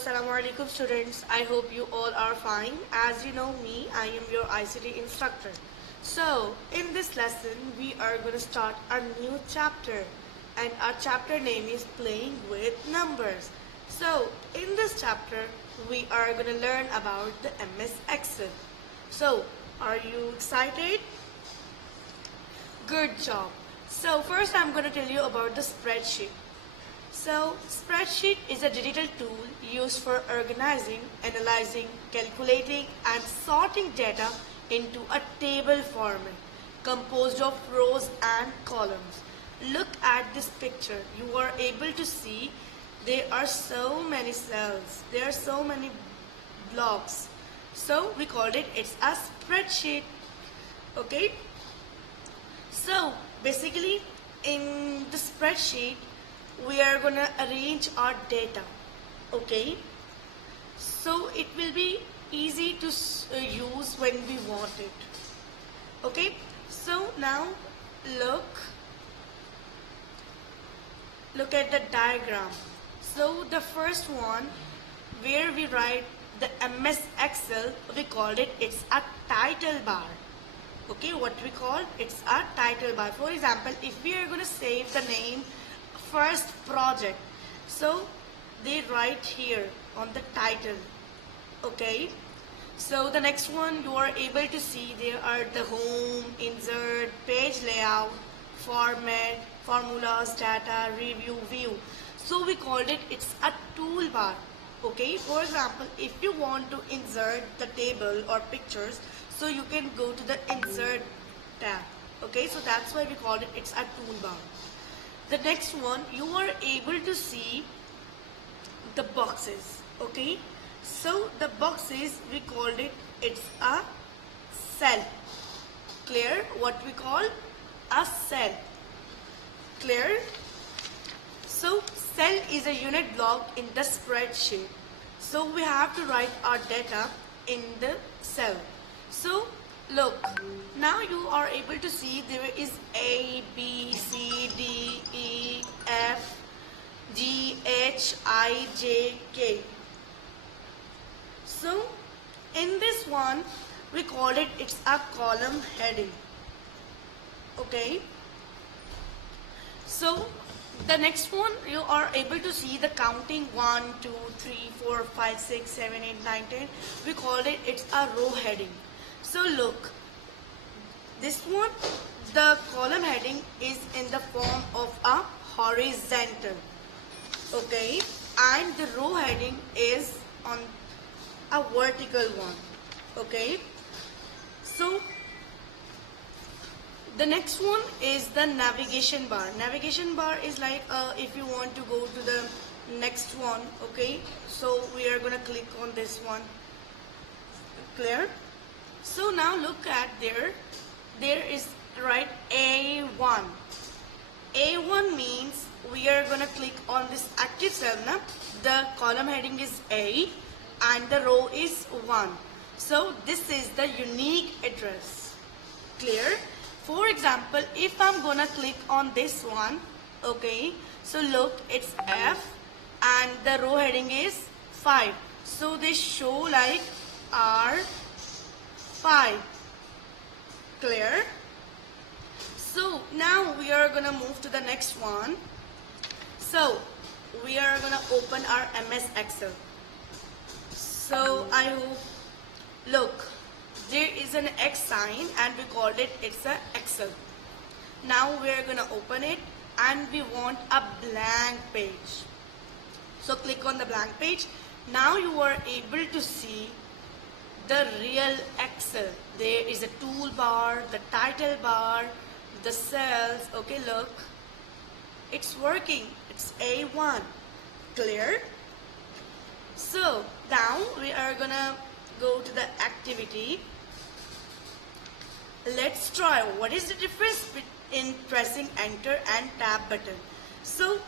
Assalamu alaikum students. I hope you all are fine. As you know me, I am your ICT instructor. So, in this lesson, we are going to start a new chapter and our chapter name is Playing with Numbers. So, in this chapter, we are going to learn about the MS Excel. So, are you excited? Good job. So, first I'm going to tell you about the spreadsheet. So, spreadsheet is a digital tool used for organizing, analyzing, calculating and sorting data into a table format composed of rows and columns. Look at this picture. You are able to see there are so many cells, there are so many blocks. So, we called it's a spreadsheet. Okay? So, basically in the spreadsheet, we are going to arrange our data. Okay, so it will be easy to use when we want it. Okay, so now look at the diagram. So the first one where we write the MS Excel, we called it's a title bar. Okay, what we call it's a title bar. For example, if we are going to save the name first project, so they write here on the title. Okay, so the next one you are able to see there are the home, insert, page layout, format, formulas, data, review, view. So we called it's a toolbar. Okay, for example, if you want to insert the table or pictures, so you can go to the insert tab. Okay, so that's why we called it's a toolbar. The next one, you are able to see the boxes. Okay, so the boxes we called it's a cell. Clear? What we call a cell. Clear? So cell is a unit block in the spreadsheet. So we have to write our data in the cell. So look, now you are able to see there is A, B, C, D, E, F, G, H, I, J, K. So in this one, we called it's a column heading. Okay. So the next one, you are able to see the counting 1, 2, 3, 4, 5, 6, 7, 8, 9, 10. We called it's a row heading. So look, this one, the column heading is in the form of a horizontal. Okay, and the row heading is on a vertical one. Okay, so the next one is the navigation bar. Navigation bar is like if you want to go to the next one. Okay, so we are gonna click on this one. Clear? So now look at there is right A1. A1 means we are gonna click on this active cell. Now the column heading is A and the row is 1. So this is the unique address. Clear? For example, if I'm gonna click on this one, okay, so look, it's F and the row heading is 5. So they show like R5. Clear? So now we are gonna move to the next one. So we are gonna open our MS Excel. So I hope, look, there is an X sign and we called it's a Excel. Now we are gonna open it and we want a blank page. So click on the blank page. Now you are able to see the real Excel. There is a toolbar, the title bar, the cells. Okay, look, it's working. It's A1. Clear? So now we are gonna go to the activity. Let's try what is the difference in pressing enter and tab button. So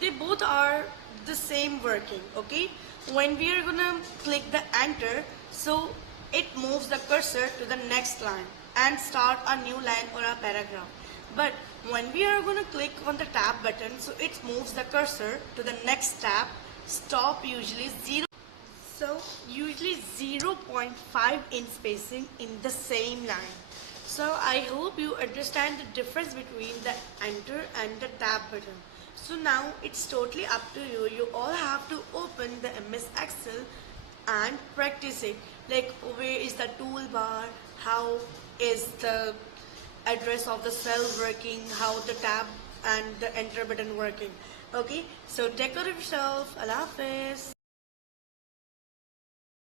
they both are the same working. Okay, when we are gonna click the enter, so it moves the cursor to the next line and start a new line or a paragraph. But when we are going to click on the tab button, so it moves the cursor to the next tab stop usually 0. So usually 0.5 inch spacing in the same line. So I hope you understand the difference between the enter and the tab button. So now it's totally up to you. You all have to open the MS Excel and practice it. Like where is the toolbar, how is the address of the cell working, how the tab and the enter button working. Okay, so take care of yourself. Allah Hafiz.